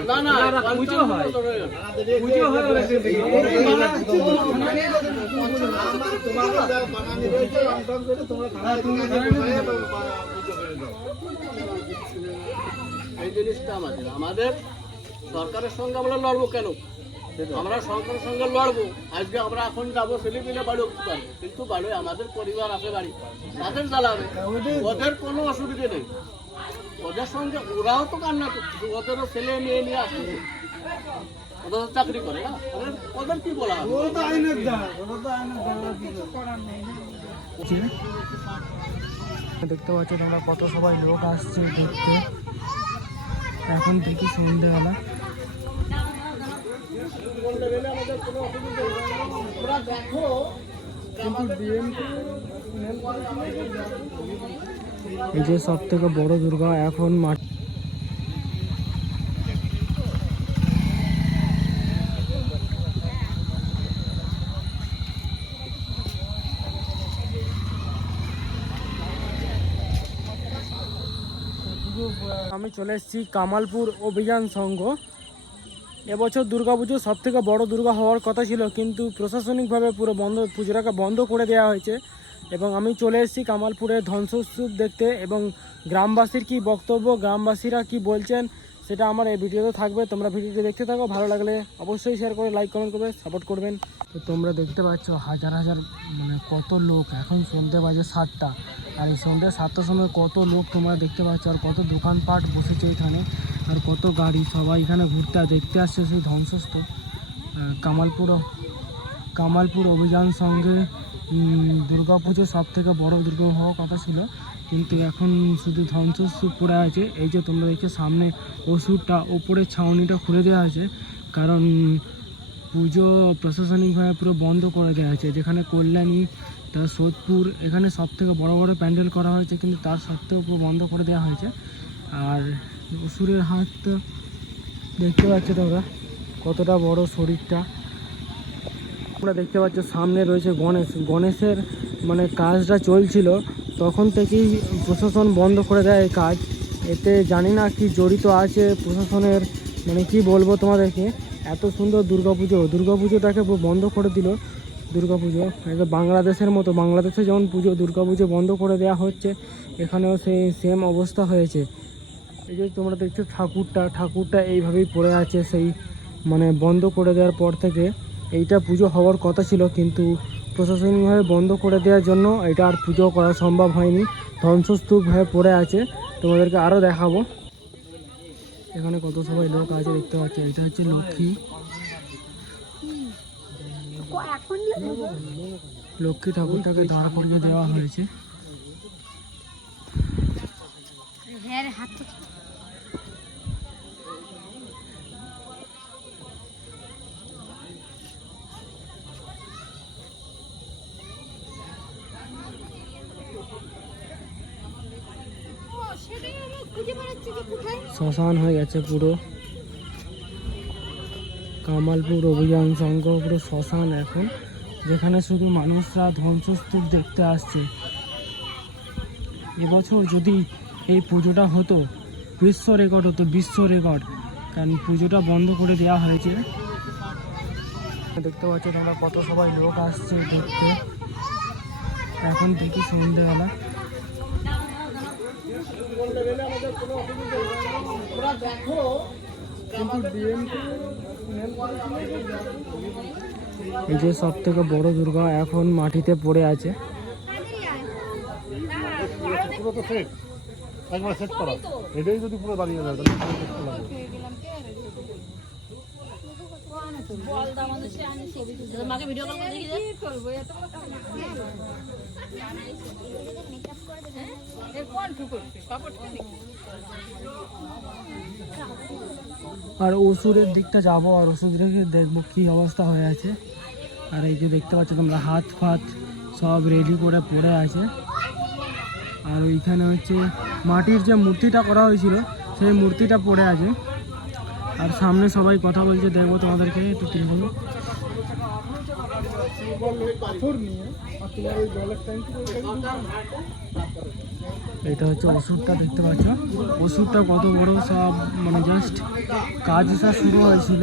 না না এই জিনিসটা আমাদের আমাদের সরকারের সঙ্গে আমরা লড়বো কেন আমরা সরকারের সঙ্গে লড়বো আজকে আমরা এখন যাব ছেলেপিলে বাড়ি উঠতে কিন্তু বাড়ি আমাদের পরিবার আছে বাড়ি। তাদের জ্বালাবে। ওদের কোনো অসুবিধে নেই। ওদের সঙ্গে ওরাও তো কান্না করছে ওদেরও ছেলে মেয়ে নিয়ে আসছে। ওদের চাকরি করে না। ওদের কি বলা দেখতে পাচ্ছ তোমরা কত সবাই লোক আসছে ঘুরতে এখন থেকে সন্ধ্যেবেলা। দেখো এই যে সব থেকে বড় দুর্গা এখন মাঠ। আমি চলে এসেছি কামালপুর অভিযান সংঘ। এবছর দুর্গাপুজো সব থেকে বড় দুর্গা হওয়ার কথা ছিল, কিন্তু প্রশাসনিকভাবে পুরো বন্ধ পুজোটাকে বন্ধ করে দেওয়া হয়েছে। এবং আমি চলে এসেছি কামালপুরের ধ্বংসস্তূপ দেখতে এবং গ্রামবাসীর কি বক্তব্য গ্রামবাসীরা কি বলছেন সেটা আমার এই ভিডিওতে থাকবে। তোমরা ভিডিওটি দেখতে থাকো ভালো লাগলে অবশ্যই শেয়ার করে লাইক কমেন্ট করবে সাপোর্ট করবেন। তো তোমরা দেখতে পাচ্ছ হাজার হাজার মানে কত লোক এখন সন্ধ্যে বাজে সাতটা। আর এই সন্ধ্যে সাতটার সময় কত লোক তোমরা দেখতে পাচ্ছ আর কত দোকানপাট বসেছে এখানে আর কত গাড়ি সবাই এখানে ঘুরতে দেখতে আসছে সেই ধ্বংসস্তূপ। আহ, কামালপুর কামালপুর অভিযান সঙ্গে দুর্গা পুজো সব থেকে বড় দুর্গা হওয়ার কথা ছিল। কিন্তু এখন শুধু ধ্বংসস্তূপ পড়ে আছে। এই যে তোমরা দেখছ সামনে ওষুধটা ওপরের ছাউনিটা খুলে দেওয়া আছে। কারণ পুজো প্রশাসনিকভাবে পুরো বন্ধ করে দেওয়া হয়েছে যেখানে কল্যাণী তার সোদপুর, এখানে সব থেকে বড় বড় প্যান্ডেল করা হয়েছে, কিন্তু তার সত্ত্বেও পুরো বন্ধ করে দেওয়া হয়েছে। আর অসুরের হাত দেখতে পাচ্ছ তোমরা, কতটা বড় শরীরটা। তোমরা দেখতে পাচ্ছ সামনে রয়েছে গণেশ। গণেশের মানে কাজটা চলছিল। তখন থেকেই প্রশাসন বন্ধ করে দেয় এই কাজ। এতে জানি না কি জড়িত আছে প্রশাসনের মানে কি বলব তোমাদেরকে? এত সুন্দর দুর্গাপুজো। দুর্গাপুজোটাকে বন্ধ করে দিল দুর্গাপুজো। এটা বাংলাদেশের মতো। বাংলাদেশে যেমন পুজো, দুর্গাপুজো বন্ধ করে দেওয়া হচ্ছে, এখানেও সেই সেম অবস্থা হয়েছে। এই যে তোমরা দেখছ ঠাকুরটা ঠাকুরটা এইভাবেই পড়ে আছে সেই মানে বন্ধ করে দেওয়ার পর থেকে। এইটা পুজো হওয়ার কথা ছিল, কিন্তু প্রশাসনিকভাবে বন্ধ করে দেওয়ার জন্য এটা আর পুজো করা সম্ভব হয়নি। ধ্বংসস্তূপ হয়ে পড়ে আছে। তোমাদেরকে আরও দেখাবো। এখানে কত সবাই লোক আছে, দেখতে পাচ্ছি। এটা হচ্ছে লক্ষ্মী। লক্ষ্মী ঠাকুরটাকে দাঁড় করিয়ে দেওয়া হয়েছে। শ্মশান হয়ে গেছে পুরো। কামালপুর অভিযান সংঘ পুরো শ্মশান এখন, যেখানে শুধু মানুষরা ধ্বংসস্তূপ দেখতে আসছে। এবছর যদি এই পুজোটা হতো, বিশ্ব রেকর্ড হতো, বিশ্ব রেকর্ড। কারণ পুজোটা বন্ধ করে দেওয়া হয়েছে। দেখতে পাচ্ছ তোমরা কত সবাই লোক আসছে দেখতে। এখন দেখি সন্ধ্যেবেলা। ওরা দেখো এই যে সব থেকে বড় দুর্গা এখন মাটিতে পড়ে আছে। পুরো তো সেট একবার সেট করা এটাই যদি পুরো দাঁড়িয়ে যায় তাহলে পুরো দেখতে লাগবে। মাকে ভিডিও কল করে দেখি আর ওষুধের দিকটা যাব, আর ওষুধ রেখে দেখব কী অবস্থা হয়ে আছে। আর এই যে দেখতে পাচ্ছ তোমরা, হাত ফাত সব রেডি করে পড়ে আছে। আর ওইখানে হচ্ছে মাটির যে মূর্তিটা করা হয়েছিল, সেই মূর্তিটা পড়ে আছে। আর সামনে সবাই কথা বলছে, দেখব তোমাদেরকে একটু টেলিফোন পাথর নিয়ে আর তোমার ওই জলের ট্যাঙ্কি এটা হচ্ছে ওষুধটা দেখতে পাচ্ছ। ওষুধটা কত বড় সব মানে জাস্ট কাজ সব শুরু হয়েছিল।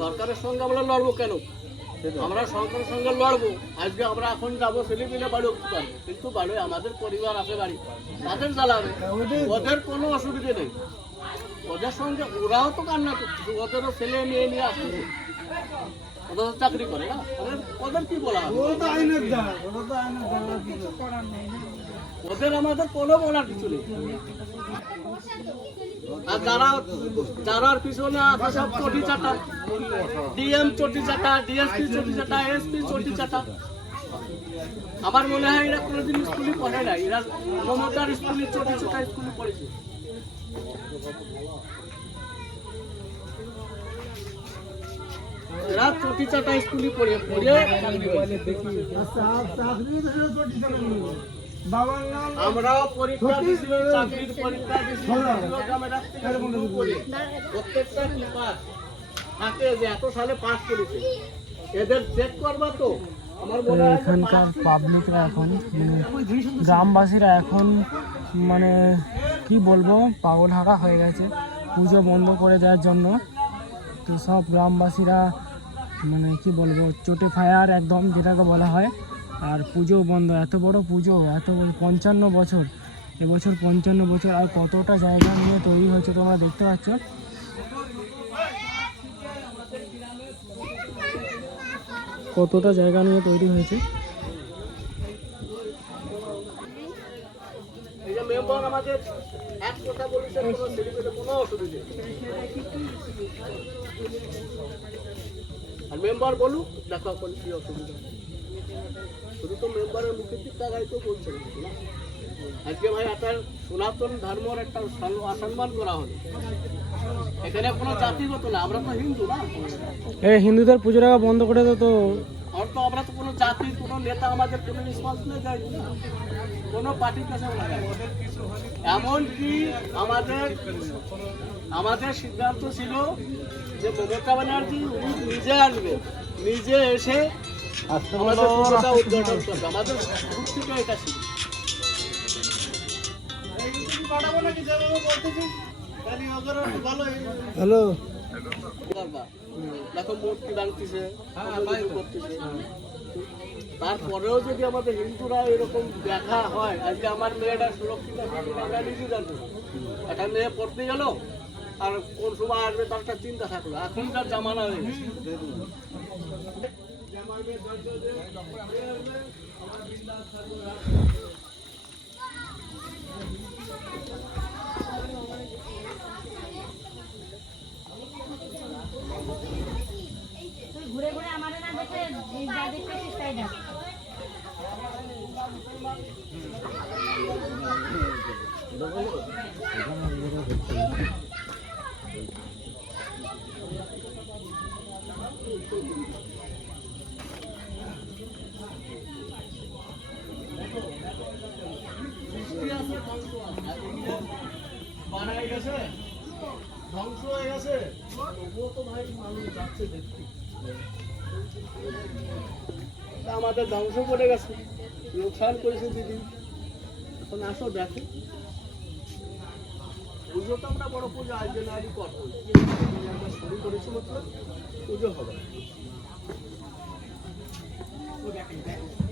সরকারের সঙ্গে আমরা লড়বো কেন? আমরা সরকারের সঙ্গে লড়বো। আজকে আমরা এখন যাব ছেলেপিলে বাড়ি উঠতে পারব কিন্তু বাড়ি আমাদের পরিবার আছে বাড়ি। তাদের জ্বালাবে ওদের কোনো অসুবিধে নেই। ওদের সঙ্গে ওরাও তো কান্না করছে। ওদেরও ছেলে মেয়ে নিয়ে আসছে ওদের চাকরি করে না। ওদের কি বলা ওরা তো আইনের দ্বার। ওরা তো আইনের দ্বার। কিছু করার নেই। না। ওদের আমাদের কোনো বলার কিছু নেই। আর যারা যারার পিছনে আছে সব চটি চাটা। ডিএম চটি চাটা, ডিএসপি চটি চাটা, এসপি চটি চাটা। আমার মনে হয় এরা কোনোদিন স্কুলে পড়ে নাই। এরা মমতার স্কুলে চটি চাটা স্কুলে পড়েছে। এরা চটি চাটা স্কুলে পড়ে পড়ে চাকরি আচ্ছা পরীক্ষা চাকরির পরীক্ষা শুরু করে প্রত্যেকটা থাকে যে এত সালে পাস করেছে। এদের চেক করবা তো? মনে হয় এখানকার পাবলিকরা এখন মানে গ্রামবাসীরা এখন মানে কি বলব পাগল হারা হয়ে গেছে। পুজো বন্ধ করে দেওয়ার জন্য। তো সব গ্রামবাসীরা মানে কি বলব চটি ফায়ার একদম যেটাকে বলা হয় আর পুজো বন্ধ এত বড় পুজো এত বড় পঞ্চান্ন বছর এবছর পঞ্চান্ন বছর আর কতটা জায়গা নিয়ে তৈরি হয়েছে তোমরা দেখতে পাচ্ছ? কতটা জায়গা নিয়ে তৈরি হয়েছে? এই যে মেম্বার আমাদের এক কথা বলেছে কোনো কোনো অসুবিধে নেই। আর মেম্বার বলুক দেখা কোন কি অসুবিধা। শুধু তো মেম্বারের মুখের দিক টাকাই তো বলছে। আজকে ভাই সনাতন ধর্মের একটা অসম্মান করা হলো। এখানে কোনো জাতিগত না আমরা তো হিন্দু না। হিন্দুদের পুজো টাকা বন্ধ করে দাও তো। আর তো আমরা তো কোনো জাতি কোনো নেতা আমাদের কোনো রেসপন্স নেই না। কোনো পার্টির কাছে যাই এমনকি আমাদের আমাদের সিদ্ধান্ত ছিল যে মমতা ব্যানার্জি উনি নিজে আসবে নিজে এসে আমাদের থেকে এটা ছিল ভালো হ্যালো দেখো মূর্তি ভাঙতেছে তারপরেও যদি আমাদের হিন্দুরা এরকম দেখা হয় আজকে আমার মেয়েটা সুরক্ষিত আমরা নিজে জানব। একটা মেয়ে পড়তে গেল আর কোন সময় আসবে তার একটা চিন্তা থাকল। এখনকার জামানা হয়ে ঘুরে ঘুরে আমাদের না দেখে যা দেখতেছিস তাই দেখ। বানায় আমাদের ধ্বংস করে গেছে। লোকসান করেছে দিদি এখন আসো দেখো। পুজো তো আমরা বড় পুজো আয়োজন না শুরু করেছি মাত্র পুজো হবে। দেখেন দেখেন